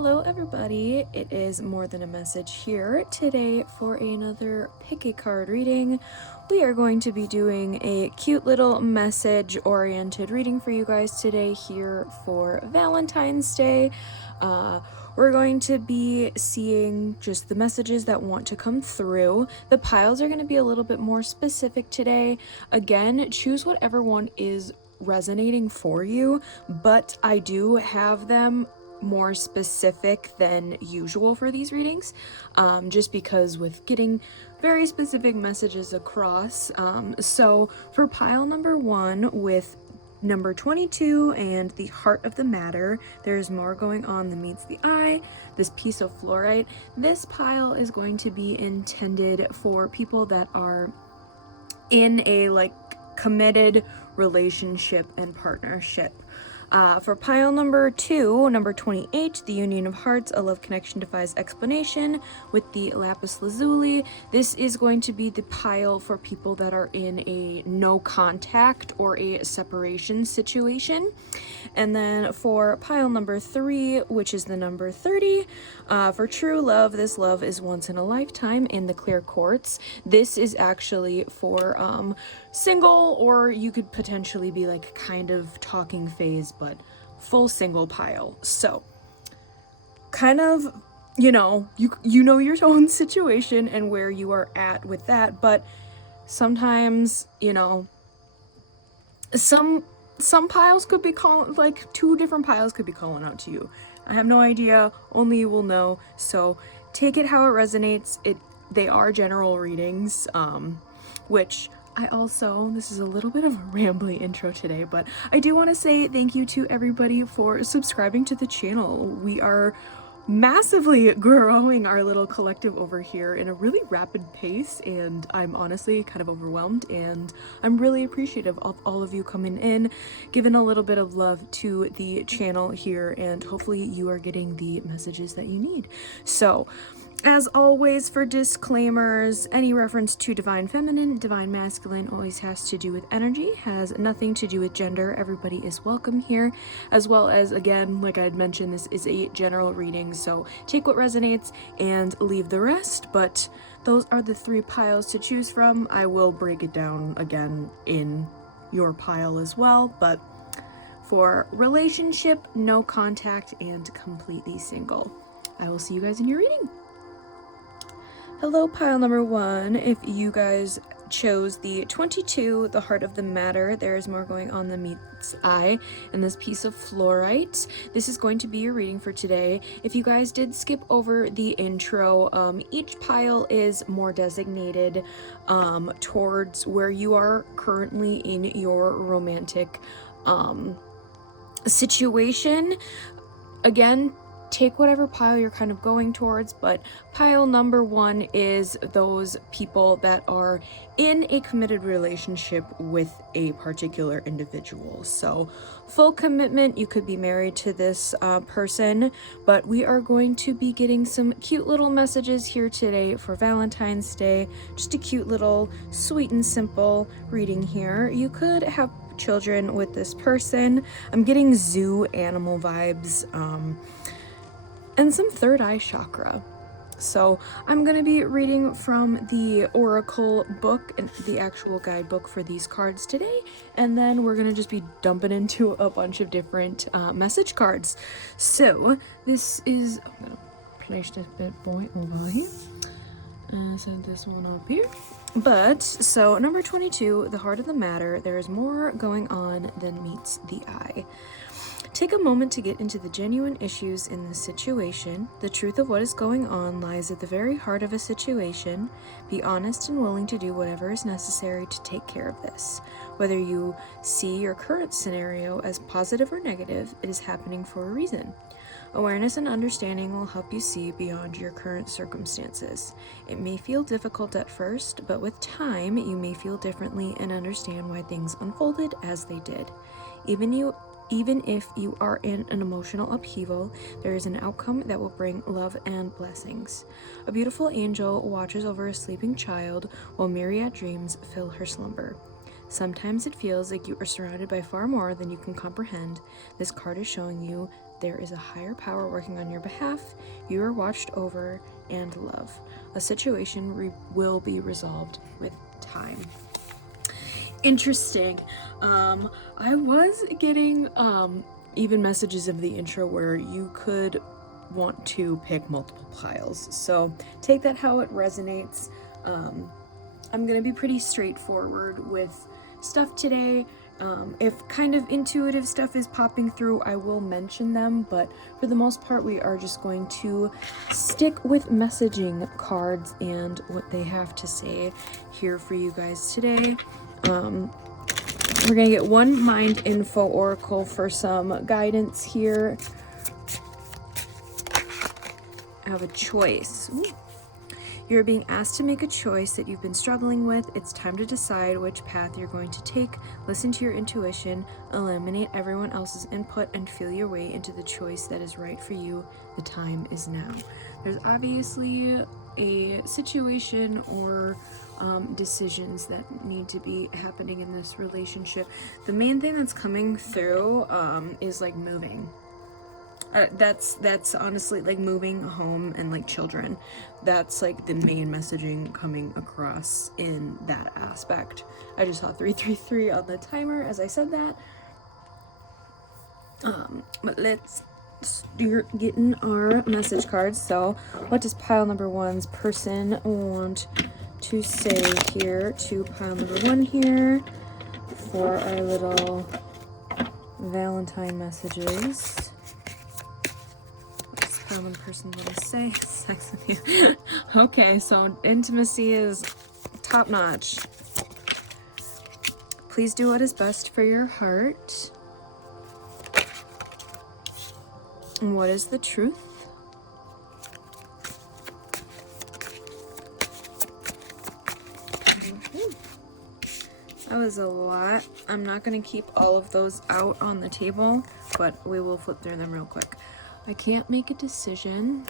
Hello everybody, it is More Than a Message here today for another pick a card reading. We are going to be doing a cute little message oriented reading for you guys today here for Valentine's Day. We're going to be seeing just the messages that want to come through. The piles are going to be a little bit more specific today. Again, choose whatever one is resonating for you, but I do have them more specific than usual for these readings, just because with getting very specific messages across. So for pile number 1 with number 22 and the heart of the matter, there's more going on than meets the eye, this piece of fluorite. This pile is going to be intended for people that are in a committed relationship and partnership. For pile number 2, number 28, the Union of Hearts, a love connection defies explanation with the lapis lazuli. This is going to be the pile for people that are in a no contact or a separation situation. And then for pile number 3, which is the number 30, for true love, this love is once in a lifetime in the clear quartz. This is actually for single, or you could potentially be kind of talking phase, but full single pile. So kind of, you know your own situation and where you are at with that, but sometimes, some piles could be calling, 2 different piles could be calling out to you. I have no idea, only you will know. So take it how it resonates. They are general readings, which this is a little bit of a rambly intro today, but I do want to say thank you to everybody for subscribing to the channel. We are massively growing our little collective over here in a really rapid pace, and I'm honestly kind of overwhelmed, and I'm really appreciative of all of you coming in, giving a little bit of love to the channel here, and hopefully you are getting the messages that you need. So as always, for disclaimers, any reference to divine feminine, divine masculine always has to do with energy, has nothing to do with gender. Everybody is welcome here, as well as, again, like I had mentioned, this is a general reading, so take what resonates and leave the rest. But those are the 3 piles to choose from. I will break it down again in your pile as well, but for relationship, no contact, and completely single. I will see you guys in your reading. Hello, pile number 1. If you guys chose the 22, the heart of the matter, there is more going on than meets eye, and this piece of fluorite. This is going to be your reading for today. If you guys did skip over the intro, each pile is more designated towards where you are currently in your romantic situation. Again, take whatever pile you're kind of going towards, but pile number 1 is those people that are in a committed relationship with a particular individual. So full commitment, you could be married to this person, but we are going to be getting some cute little messages here today for Valentine's Day. Just a cute little sweet and simple reading here. You could have children with this person. I'm getting zoo animal vibes, and some third eye chakra. So I'm going to be reading from the Oracle book and the actual guidebook for these cards today, and then we're going to just be dumping into a bunch of different message cards. So this is, I'm going to place this bad boy over here and set this one up here. But so number 22, the heart of the matter, there is more going on than meets the eye. Take a moment to get into the genuine issues in the situation. The truth of what is going on lies at the very heart of a situation. Be honest and willing to do whatever is necessary to take care of this. Whether you see your current scenario as positive or negative, it is happening for a reason. Awareness and understanding will help you see beyond your current circumstances. It may feel difficult at first, but with time, you may feel differently and understand why things unfolded as they did. Even if you are in an emotional upheaval, there is an outcome that will bring love and blessings. A beautiful angel watches over a sleeping child while myriad dreams fill her slumber. Sometimes it feels like you are surrounded by far more than you can comprehend. This card is showing you There is a higher power working on your behalf. You are watched over and love. A situation will be resolved with time. Interesting. I was getting even messages of the intro where you could want to pick multiple piles. So take that how it resonates. I'm gonna be pretty straightforward with stuff today. If kind of intuitive stuff is popping through, I will mention them, but for the most part, we are just going to stick with messaging cards and what they have to say here for you guys today. We're gonna get one mind info oracle for some guidance here. I have a choice. Ooh. You're being asked to make a choice that you've been struggling with. It's time to decide which path you're going to take. Listen to your intuition, eliminate everyone else's input, and feel your way into the choice that is right for you. The time is now. There's obviously a situation or decisions that need to be happening in this relationship. The main thing that's coming through is like moving. That's honestly like moving home and like children. That's like the main messaging coming across in that aspect. I just saw 333 on the timer as I said that. But let's start getting our message cards. So what does pile number one's person want to say here to pile number one here for our little Valentine messages? One person gonna say sex with you. Okay, so intimacy is top notch. Please do what is best for your heart. And what is the truth? That was a lot. I'm not gonna keep all of those out on the table, but we will flip through them real quick. I can't make a decision.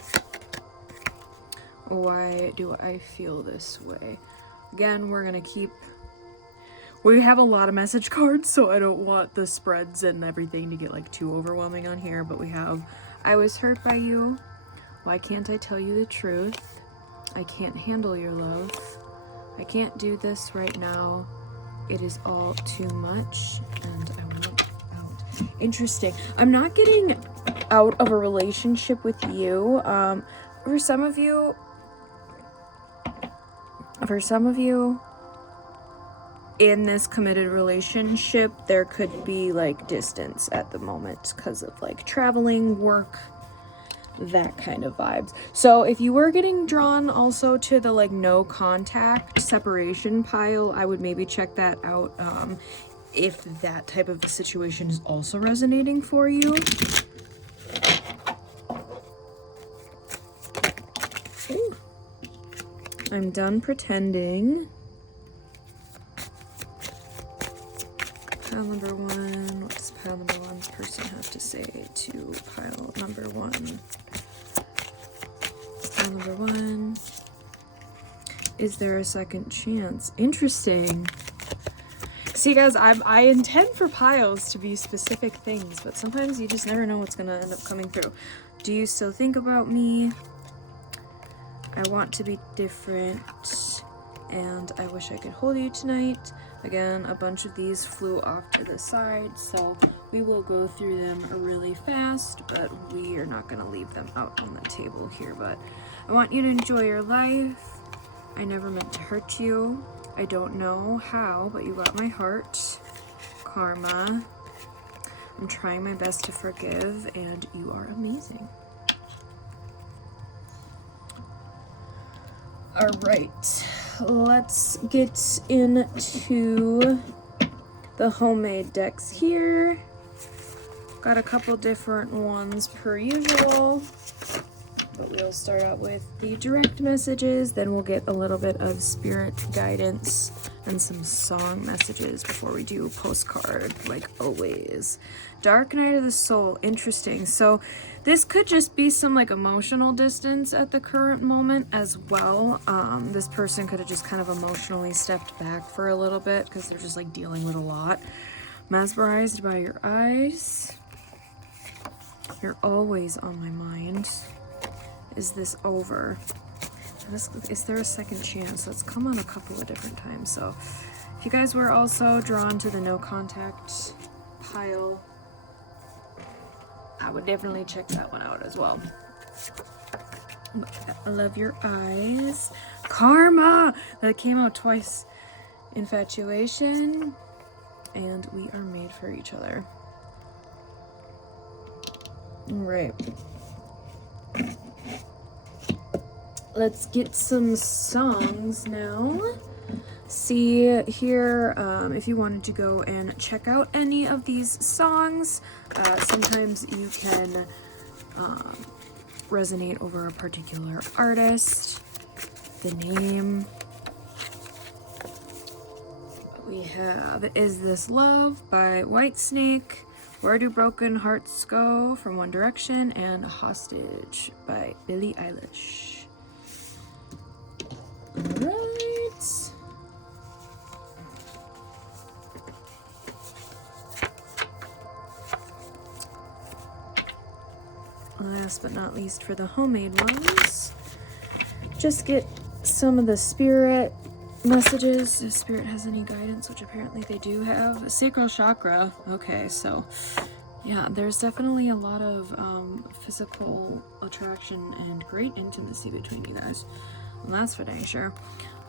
Why do I feel this way? Again, we're gonna keep... We have a lot of message cards, so I don't want the spreads and everything to get like too overwhelming on here, but we have, I was hurt by you. Why can't I tell you the truth? I can't handle your love. I can't do this right now. It is all too much, and I want out. Interesting. I'm not getting out of a relationship with you. For some of you, in this committed relationship, there could be like distance at the moment because of like traveling, work, that kind of vibes. So if you were getting drawn also to the like no contact separation pile, I would maybe check that out if that type of a situation is also resonating for you. Ooh. I'm done pretending. Pile number one. What does pile number one's person have to say to pile number one? Pile number one. Is there a second chance? Interesting. See, guys, I intend for piles to be specific things, but sometimes you just never know what's gonna end up coming through. Do you still think about me? I want to be different, and I wish I could hold you tonight. Again, a bunch of these flew off to the side, so we will go through them really fast, but we are not going to leave them out on the table here. But I want you to enjoy your life. I never meant to hurt you. I don't know how, but you got my heart. Karma. I'm trying my best to forgive, and you are amazing. All right, let's get into the homemade decks here. Got a couple different ones per usual, but we'll start out with the direct messages, then we'll get a little bit of spirit guidance and some song messages before we do postcard, like always. Dark Night of the Soul, interesting. So this could just be some like emotional distance at the current moment as well. This person could have just kind of emotionally stepped back for a little bit because they're just like dealing with a lot. Mesmerized by your eyes. You're always on my mind. Is this over? Is there a second chance? Let's come on a couple of different times. So if you guys were also drawn to the no contact pile, I would definitely check that one out as well. I love your eyes. Karma! That came out twice. Infatuation. And we are made for each other. Alright. Let's get some songs now. See here, if you wanted to go and check out any of these songs, sometimes you can resonate over a particular artist, the name. We have Is This Love by Whitesnake, Where Do Broken Hearts Go from One Direction, and Hostage by Billie Eilish. Alright. Last but not least, for the homemade ones, just get some of the spirit messages, if spirit has any guidance, which apparently they do have. Sacral chakra. Okay, so yeah, there's definitely a lot of physical attraction and great intimacy between you guys. Well, that's for dang sure.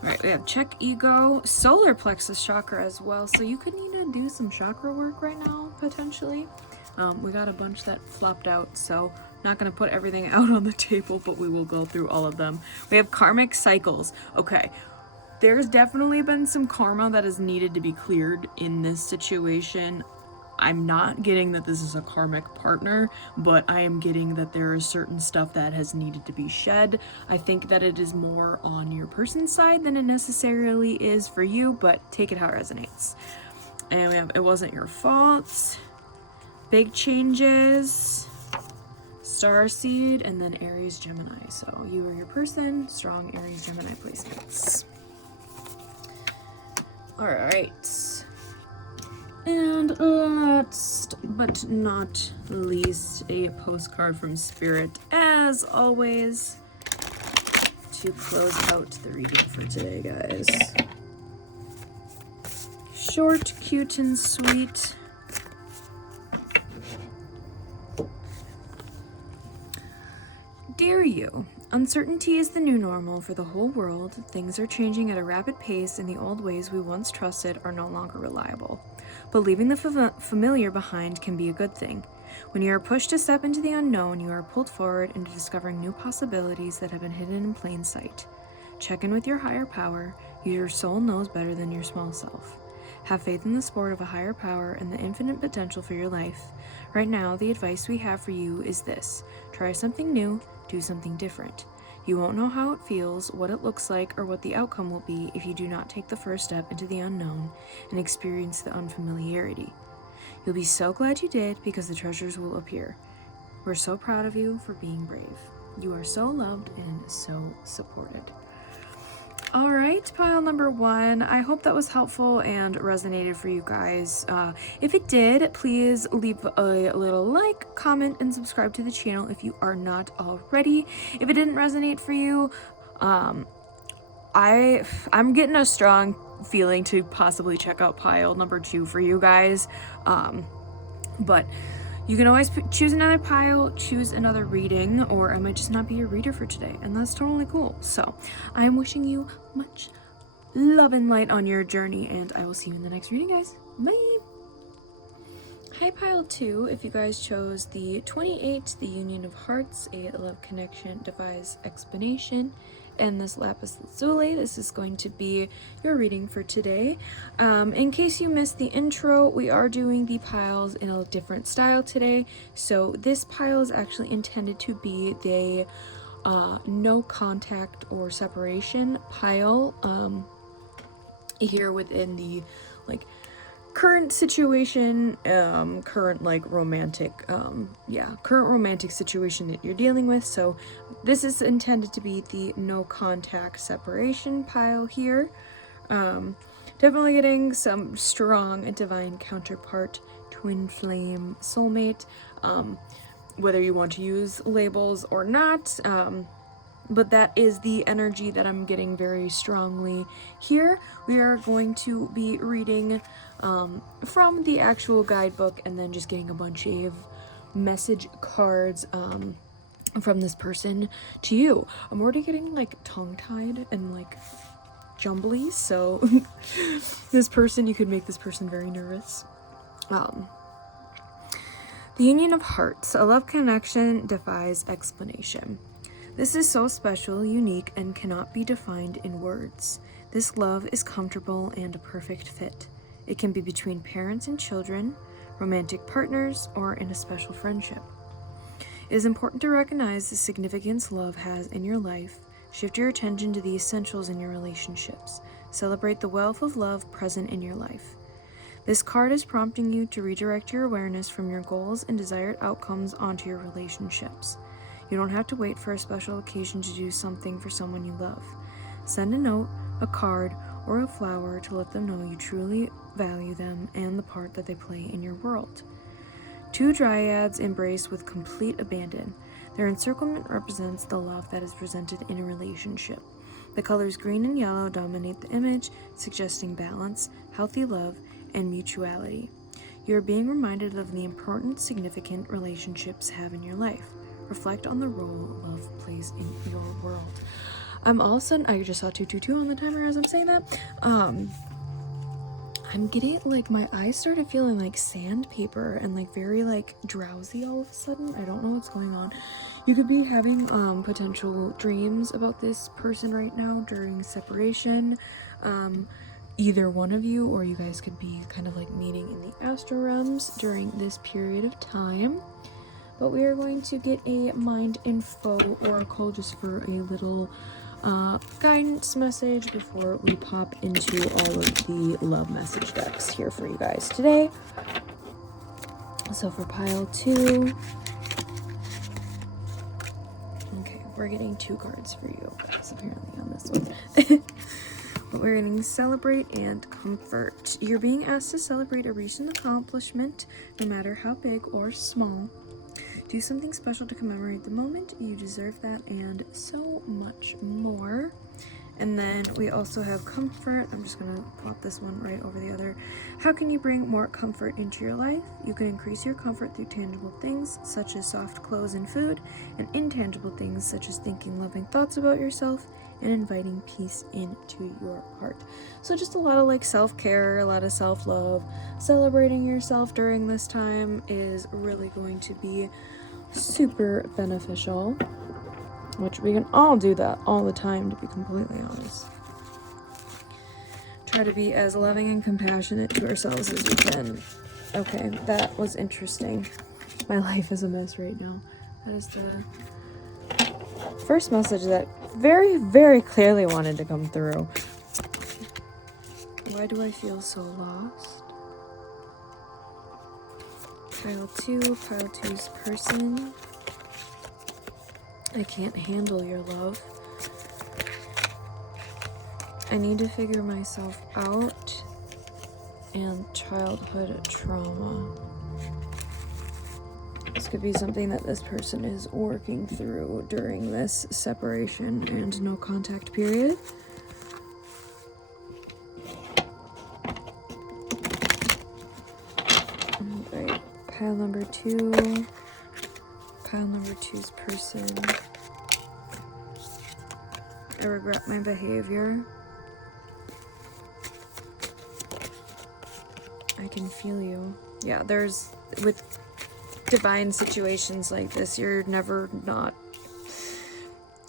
Alright, we have check ego, solar plexus chakra as well, so you could need to do some chakra work right now, potentially. We got a bunch that flopped out, so not going to put everything out on the table, but we will go through all of them. We have karmic cycles. Okay, there's definitely been some karma that is needed to be cleared in this situation. I'm not getting that this is a karmic partner, but I am getting that there is certain stuff that has needed to be shed. I think that it is more on your person's side than it necessarily is for you, but take it how it resonates. And we have It Wasn't Your Fault, Big Changes, Starseed, and then Aries Gemini. So you are your person, strong Aries Gemini placements. All right. And last but not least, a postcard from Spirit, as always, to close out the reading for today, guys. Short, cute, and sweet. Dear you, uncertainty is the new normal for the whole world. Things are changing at a rapid pace, and the old ways we once trusted are no longer reliable. But leaving the familiar behind can be a good thing. When you are pushed to step into the unknown, you are pulled forward into discovering new possibilities that have been hidden in plain sight. Check in with your higher power. Your soul knows better than your small self. Have faith in the sport of a higher power and the infinite potential for your life. Right now, the advice we have for you is this: try something new, do something different. You won't know how it feels, what it looks like, or what the outcome will be if you do not take the first step into the unknown and experience the unfamiliarity. You'll be so glad you did, because the treasures will appear. We're so proud of you for being brave. You are so loved and so supported. All right, pile number 1. I hope that was helpful and resonated for you guys. If it did, please leave a little like, comment, and subscribe to the channel if you are not already. If it didn't resonate for you, I'm getting a strong feeling to possibly check out pile number 2 for you guys. But you can always choose another pile, choose another reading, or I might just not be your reader for today, and that's totally cool. So I'm wishing you much love and light on your journey, and I will see you in the next reading, guys. Bye! Hi, pile 2. If you guys chose the 28, the Union of Hearts, a love connection device explanation, and this lapis lazuli, this is going to be your reading for today. In case you missed the intro, we are doing the piles in a different style today. So this pile is actually intended to be the no contact or separation pile here within the current situation, current romantic situation that you're dealing with. So this is intended to be the no contact separation pile here. Definitely getting some strong and divine counterpart, twin flame, soulmate. whether you want to use labels or not. But that is the energy that I'm getting very strongly here. We are going to be reading from the actual guidebook and then just getting a bunch of message cards from this person to you. I'm already getting like tongue-tied and like jumbly, so this person, you could make this person very nervous. The union of hearts, a love connection defies explanation. This is so special, unique, and cannot be defined in words. This love is comfortable and a perfect fit. It can be between parents and children, romantic partners, or in a special friendship. It is important to recognize the significance love has in your life. Shift your attention to the essentials in your relationships. Celebrate the wealth of love present in your life. This card is prompting you to redirect your awareness from your goals and desired outcomes onto your relationships. You don't have to wait for a special occasion to do something for someone you love. Send a note, a card, or a flower to let them know you truly value them and the part that they play in your world. Two dryads embrace with complete abandon. Their encirclement represents the love that is presented in a relationship. The colors green and yellow dominate the image, suggesting balance, healthy love, and mutuality. You are being reminded of the important, significant relationships have in your life. Reflect on the role love plays in your world. I'm all of a sudden, I just saw 222 on the timer as I'm saying that. I'm getting like my eyes started feeling like sandpaper and like very like drowsy all of a sudden. I don't know what's going on. You could be having potential dreams about this person right now during separation. Either one of you, or you guys could be kind of like meeting in the astral realms during this period of time. But we are going to get a mind info oracle just for a little guidance message before we pop into all of the love message decks here for you guys today. So for pile 2, okay, we're getting 2 cards for you guys apparently on this one. But we're getting celebrate and comfort. You're being asked to celebrate a recent accomplishment, no matter how big or small. Do something special to commemorate the moment. You deserve that and so much more. And then we also have comfort. I'm just going to plop this one right over the other. How can you bring more comfort into your life? You can increase your comfort through tangible things, such as soft clothes and food, and intangible things, such as thinking loving thoughts about yourself and inviting peace into your heart. So just a lot of like self-care, a lot of self-love. Celebrating yourself during this time is really going to be super beneficial, which we can all do that all the time, to be completely honest. Try to be as loving and compassionate to ourselves as we can. Okay, that was interesting. My life is a mess right now. That is the first message that very, very clearly wanted to come through. Why do I feel so lost? Pile 2, pile 2's person. I can't handle your love. I need to figure myself out. And childhood trauma. This could be something that this person is working through during this separation and no contact period. Alright, pile number 2. Pile number 2's person. I regret my behavior. I can feel you. Yeah, there's, with divine situations like this, you're never not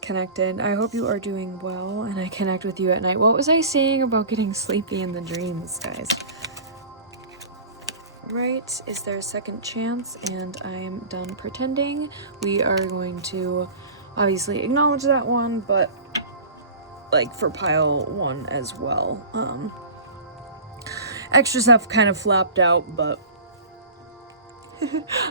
connected. I hope you are doing well, and I connect with you at night. What was I saying about getting sleepy in the dreams, guys? Right, is there a second chance? And I am done pretending. We are going to obviously acknowledge that one, but like for pile 1 as well. Extra stuff kind of flopped out, but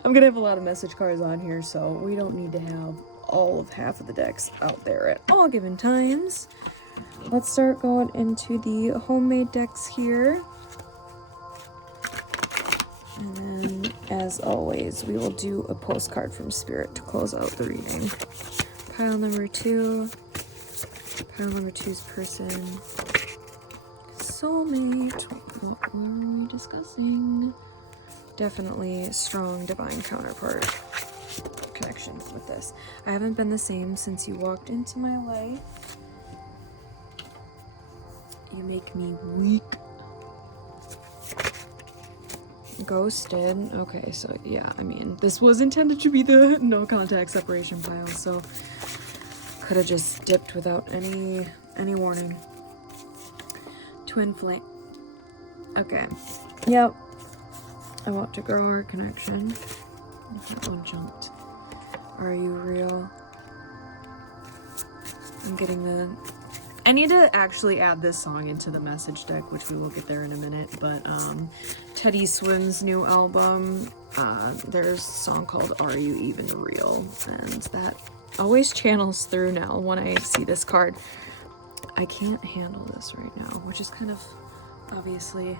I'm gonna have a lot of message cards on here, so we don't need to have all of half of the decks out there at all given times. Let's start going into the homemade decks here. And then, as as always, we will do a postcard from Spirit to close out the reading. Pile number 2. Pile number 2's person. Soulmate. What were we discussing? Definitely strong divine counterpart connection with this. I haven't been the same since you walked into my life. You make me weak. Ghosted. Okay, so yeah, I mean, this was intended to be the no contact separation pile, so could have just dipped without any warning. Twin flame. Okay. Yep. I want to grow our connection. That one jumped. Are you real? I'm getting the... I need to actually add this song into the message deck, which we will get there in a minute, but Teddy Swims' new album, there's a song called Are You Even Real? And that always channels through now when I see this card. I can't handle this right now, which is kind of obviously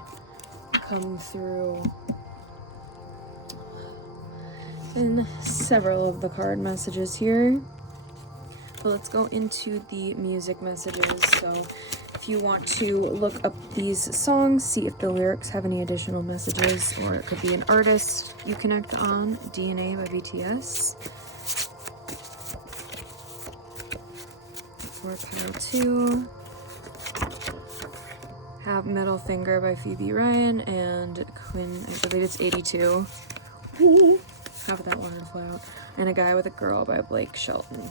come through in several of the card messages here. But let's go into the music messages. So if you want to look up these songs, see if the lyrics have any additional messages, or it could be an artist you connect on. DNA by BTS. For pile 2. Have Middle Finger by Phoebe Ryan and Quinn, I believe it's 82. Half of that wanted to fly out. And A Guy with a Girl by Blake Shelton.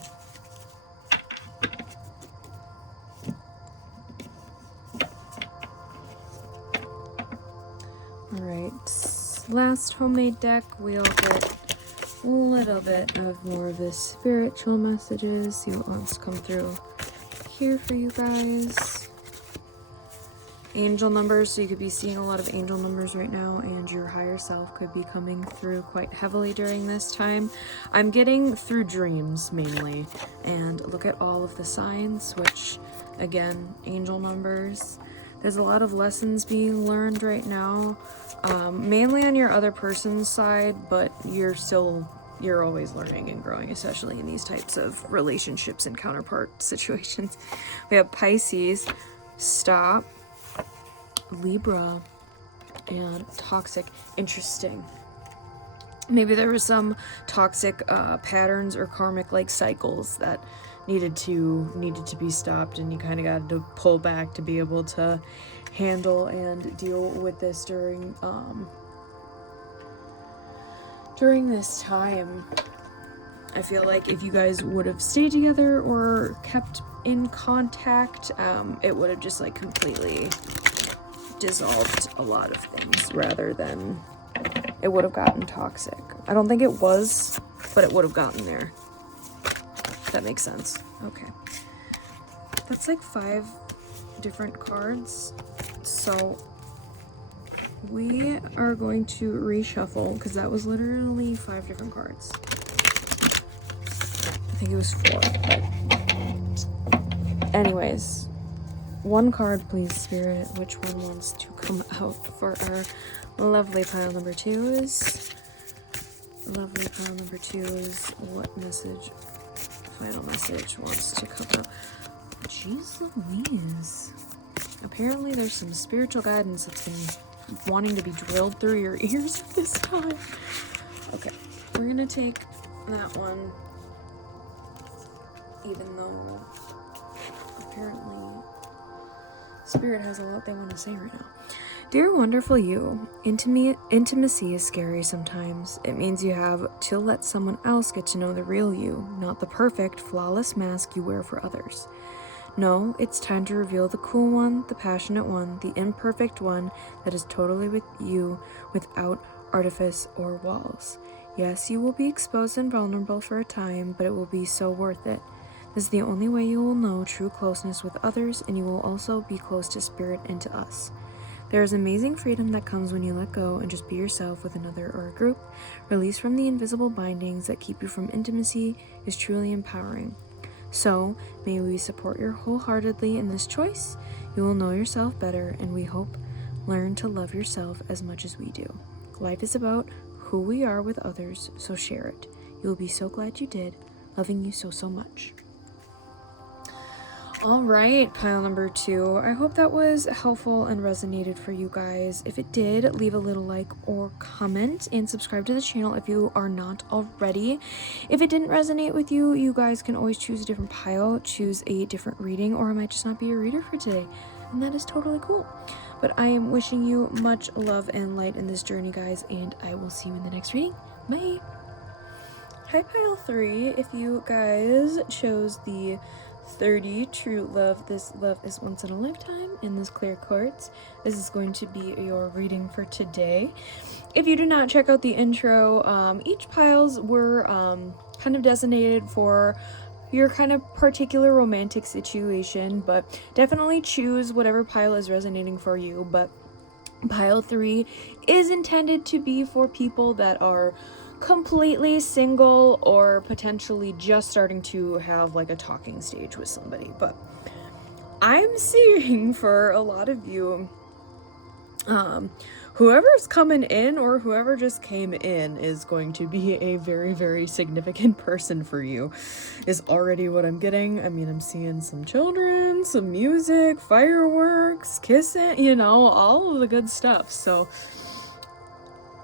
Alright, last homemade deck, we'll get a little bit of more of the spiritual messages, see what wants to come through here for you guys. Angel numbers, so you could be seeing a lot of angel numbers right now, and your higher self could be coming through quite heavily during this time. I'm getting through dreams mainly, and look at all of the signs, which again, angel numbers. There's a lot of lessons being learned right now, mainly on your other person's side, but you're always learning and growing, especially in these types of relationships and counterpart situations. We have Pisces, Stop, Libra, and Toxic. Interesting. Maybe there was some toxic patterns or karmic like cycles that needed to be stopped, and you kind of got to pull back to be able to handle and deal with this during this time. I feel like if you guys would have stayed together or kept in contact, it would have just like completely dissolved a lot of things rather than it would have gotten toxic. I don't think it was, but it would have gotten there. If that makes sense. Okay. That's like 5 different cards. So we are going to reshuffle because that was literally 5 different cards. I think it was 4, but anyways, 1 card please, Spirit. Which one wants to come out for our lovely pile number 2s? Lovely pile number 2s. What message, final message wants to come out? Jeez Louise. Apparently there's some spiritual guidance that's been wanting to be drilled through your ears at this time. Okay, we're gonna take that one, even though apparently Spirit has a lot they want to say right now. Dear wonderful you, intimacy is scary sometimes. It means you have to let someone else get to know the real you, not the perfect, flawless mask you wear for others. No, it's time to reveal the cool one, the passionate one, the imperfect one that is totally with you without artifice or walls. Yes, you will be exposed and vulnerable for a time, but it will be so worth it. This is the only way you will know true closeness with others, and you will also be close to Spirit and to us. There is amazing freedom that comes when you let go and just be yourself with another or a group. Release from the invisible bindings that keep you from intimacy is truly empowering. So, may we support you wholeheartedly in this choice. You will know yourself better, and we hope learn to love yourself as much as we do. Life is about who we are with others, so share it. You will be so glad you did. Loving you so, so much. All right, pile number 2. I hope that was helpful and resonated for you guys. If it did, leave a little like or comment and subscribe to the channel if you are not already. If it didn't resonate with you, you guys can always choose a different pile, choose a different reading, or I might just not be your reader for today. And that is totally cool. But I am wishing you much love and light in this journey, guys, and I will see you in the next reading. Bye! Hi, pile 3. If you guys chose the 30 true love, this love is once in a lifetime in this clear quartz, this is going to be your reading for today. If you do not check out the intro, each piles were kind of designated for your kind of particular romantic situation, but definitely choose whatever pile is resonating for you. But pile 3 is intended to be for people that are completely single or potentially just starting to have like a talking stage with somebody. But I'm seeing for a lot of you, whoever's coming in or whoever just came in is going to be a very, very significant person for you, is already what I'm getting. I mean, I'm seeing some children, some music, fireworks, kissing, you know, all of the good stuff. So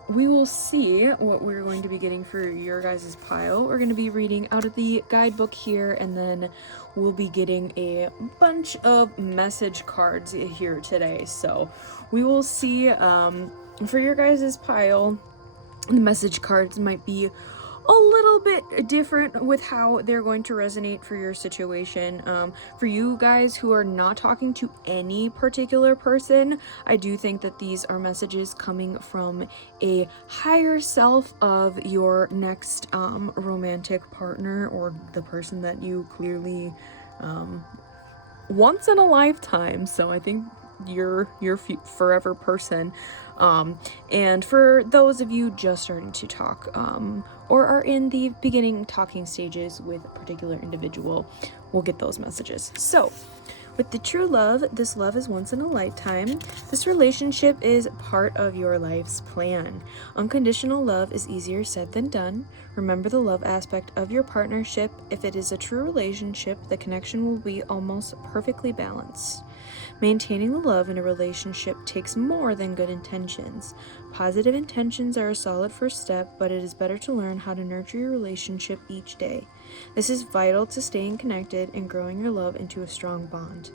we will see what we're going to be getting for your guys' pile. We're going to be reading out of the guidebook here, and then we'll be getting a bunch of message cards here today. So we will see, for your guys' pile, the message cards might be a little bit different with how they're going to resonate for your situation. For you guys who are not talking to any particular person, I do think that these are messages coming from a higher self of your next romantic partner, or the person that you clearly once in a lifetime. So I think you're your forever person. And for those of you just starting to talk, or are in the beginning talking stages with a particular individual, we'll get those messages. So with the true love, this love is once in a lifetime. This relationship is part of your life's plan. Unconditional love is easier said than done. Remember the love aspect of your partnership. If it is a true relationship, the connection will be almost perfectly balanced. Maintaining the love in a relationship takes more than good intentions. Positive intentions are a solid first step, but it is better to learn how to nurture your relationship each day. This is vital to staying connected and growing your love into a strong bond.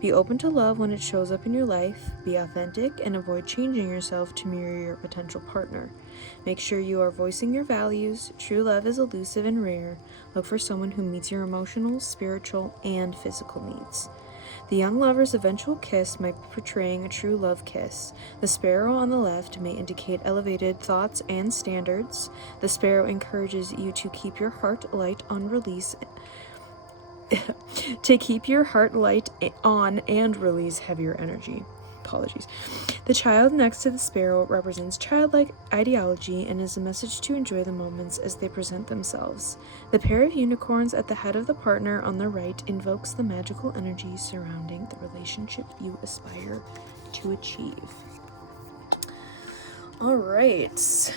Be open to love when it shows up in your life, be authentic, and avoid changing yourself to mirror your potential partner. Make sure you are voicing your values. True love is elusive and rare. Look for someone who meets your emotional, spiritual, and physical needs. The young lover's eventual kiss might be portraying a true love kiss. The sparrow on the left may indicate elevated thoughts and standards. The sparrow encourages you to keep your heart light on release to keep your heart light on and release heavier energy. Apologies. The child next to the sparrow represents childlike ideology and is a message to enjoy the moments as they present themselves. The pair of unicorns at the head of the partner on the right invokes the magical energy surrounding the relationship you aspire to achieve. All right.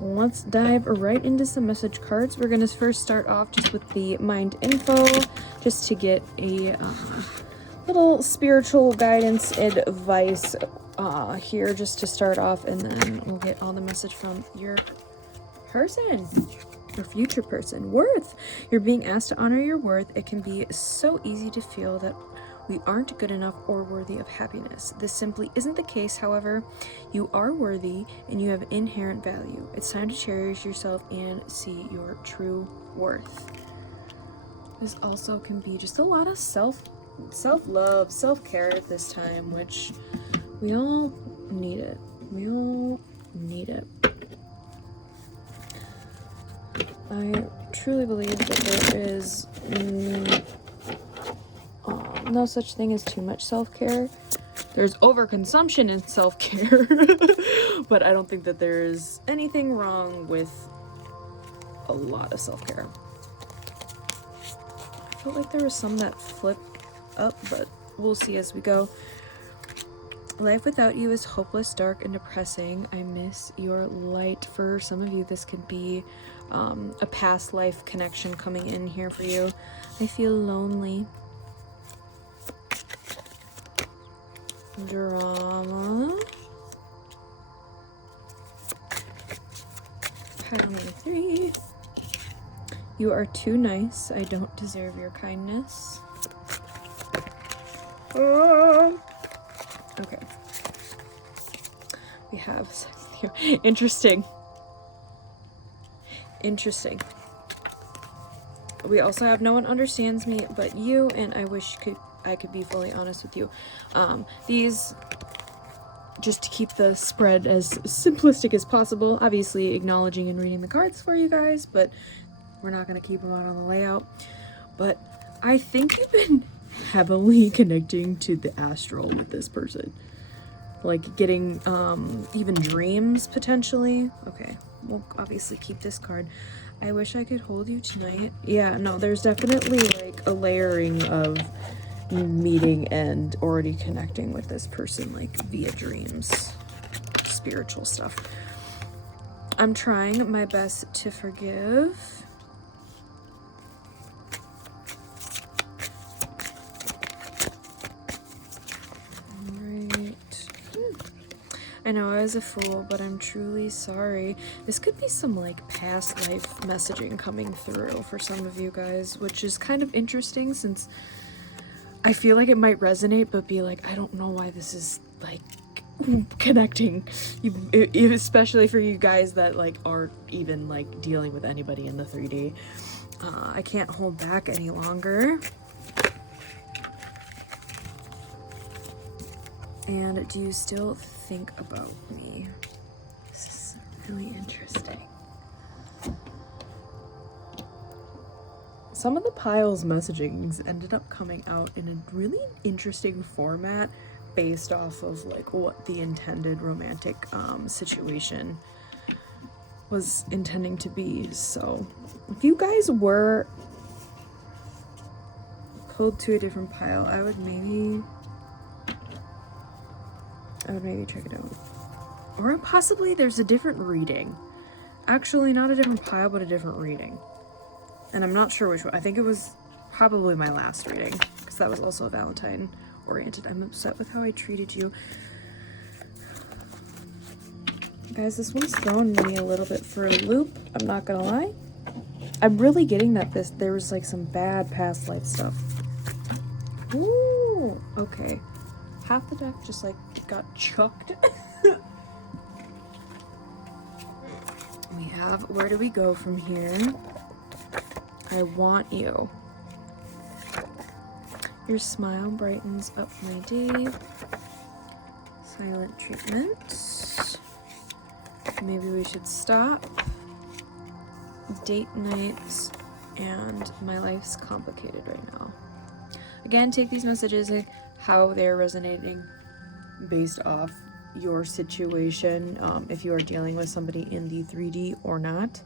Let's dive right into some message cards. We're going to first start off just with the mind info, just to get a little spiritual guidance advice here just to start off, and then we'll get all the message from your person, your future person. Worth. You're being asked to honor your worth. It can be so easy to feel that we aren't good enough or worthy of happiness. This simply isn't the case, however. You are worthy and you have inherent value. It's time to cherish yourself and see your true worth. This also can be just a lot of self-love, self-care at this time, which we all need it. We all need it. I truly believe that there is no such thing as too much self-care. There's overconsumption in self-care, but I don't think that there's anything wrong with a lot of self-care. I felt like there was some that flipped up, but we'll see as we go. Life without you is hopeless, dark, and depressing. I miss your light. For some of you, this could be a past life connection coming in here for you. I feel lonely. Drama. Pile number 3. You are too nice. I don't deserve your kindness. Okay. We have sex here. Interesting. Interesting. We also have no one understands me but you, and I wish I could be fully honest with you. These, just to keep the spread as simplistic as possible, obviously acknowledging and reading the cards for you guys, but we're not going to keep them out on the layout. But I think you've been heavily connecting to the astral with this person. Like getting even dreams potentially. Okay, we'll obviously keep this card. I wish I could hold you tonight. Yeah, no, there's definitely like a layering of meeting and already connecting with this person, like via dreams, spiritual stuff. I'm trying my best to forgive. I know I was a fool, but I'm truly sorry. This could be some like past life messaging coming through for some of you guys, which is kind of interesting since I feel like it might resonate, but be like, I don't know why this is like connecting, especially for you guys that like aren't even like dealing with anybody in the 3D. I can't hold back any longer. And do you still think about me? This is really interesting. Some of the piles messagings ended up coming out in a really interesting format based off of like what the intended romantic situation was intending to be. So if you guys were pulled to a different pile, I would maybe check it out. Or possibly there's a different reading. Actually, not a different pile, but a different reading. And I'm not sure which one. I think it was probably my last reading, because that was also a Valentine oriented. I'm upset with how I treated you. Guys, this one's throwing me a little bit for a loop. I'm not gonna lie. I'm really getting that there was like some bad past life stuff. Ooh, okay. Half the deck just like got chucked. We have, where do we go from here? I want you. Your smile brightens up my day. Silent treatment. Maybe we should stop. Date nights. And my life's complicated right now. Again, take these messages and how they're resonating based off your situation, if you are dealing with somebody in the 3D or not.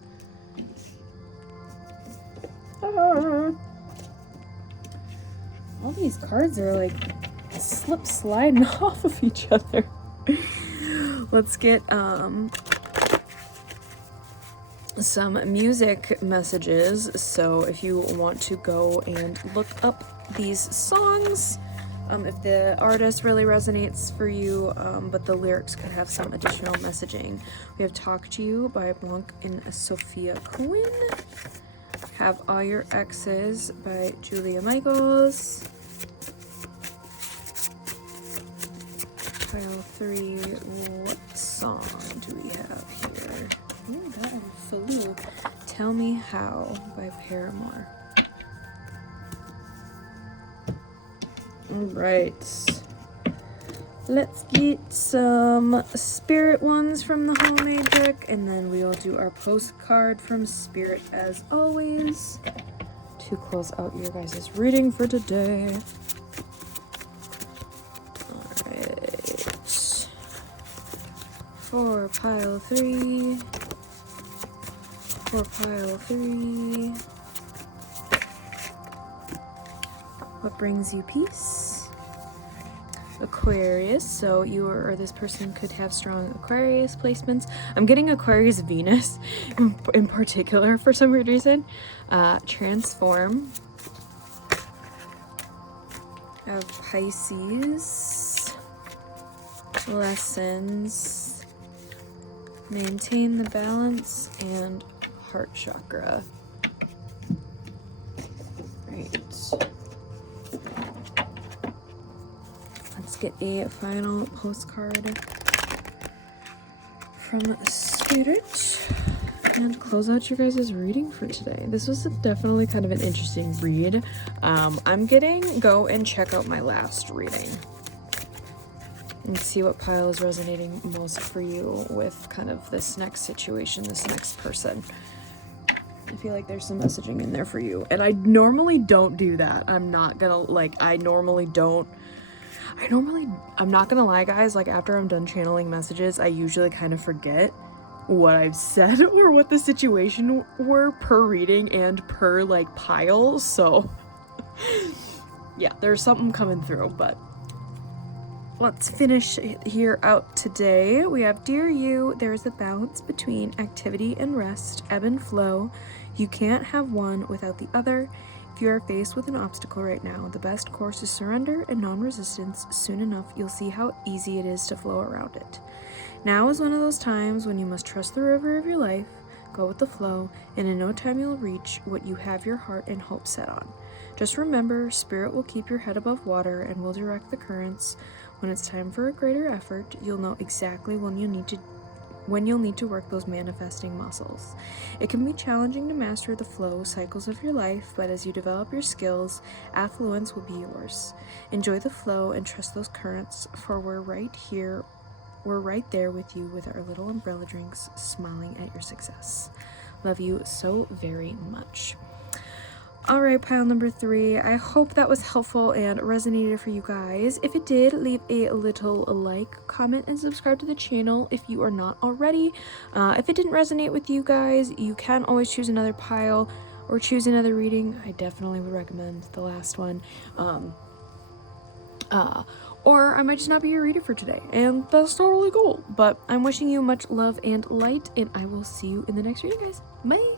All these cards are like sliding off of each other. Let's get some music messages. So if you want to go and look up these songs, if the artist really resonates for you, but the lyrics could have some additional messaging. We have Talk to You by Blanc and Sophia Quinn. Have All Your Exes by Julia Michaels. Pile 3, what song do we have here? Ooh, that one flew. Tell Me How by Paramore. Alright. Let's get some spirit ones from the homemade deck, and then we'll do our postcard from Spirit as always to close out your guys' reading for today. Alright. For pile 3. For pile 3. What brings you peace? Aquarius, so you or this person could have strong Aquarius placements. I'm getting Aquarius Venus in particular for some weird reason. Transform. Of Pisces. Lessons. Maintain the balance and heart chakra. Right. Let's get a final postcard from Spirit and close out your guys' reading for today. This was definitely kind of an interesting read. I'm go and check out my last reading and see what pile is resonating most for you with kind of this next situation, this next person. I feel like there's some messaging in there for you. And I normally don't do that. I'm not gonna, like, I'm not gonna lie, guys, like, after I'm done channeling messages, I usually kind of forget what I've said or what the situation were per reading and per, like, pile. So, yeah, there's something coming through, but let's finish here out today. We have, dear you, there's a balance between activity and rest, ebb and flow. You can't have one without the other. If you are faced with an obstacle right now, the best course is surrender and non-resistance. Soon enough, you'll see how easy it is to flow around it. Now is one of those times when you must trust the river of your life, go with the flow, and in no time you'll reach what you have your heart and hope set on. Just remember, Spirit will keep your head above water and will direct the currents. When it's time for a greater effort, you'll know exactly when you'll need to work those manifesting muscles. It can be challenging to master the flow cycles of your life, but as you develop your skills, affluence will be yours. Enjoy the flow and trust those currents, for we're right there with you with our little umbrella drinks, smiling at your success. Love you so very much. Alright, pile number 3, I hope that was helpful and resonated for you guys. If it did, leave a little like, comment, and subscribe to the channel if you are not already. If it didn't resonate with you guys, you can always choose another pile or choose another reading. I definitely would recommend the last one. Or I might just not be your reader for today, and that's totally cool. But I'm wishing you much love and light, and I will see you in the next reading, guys. Bye!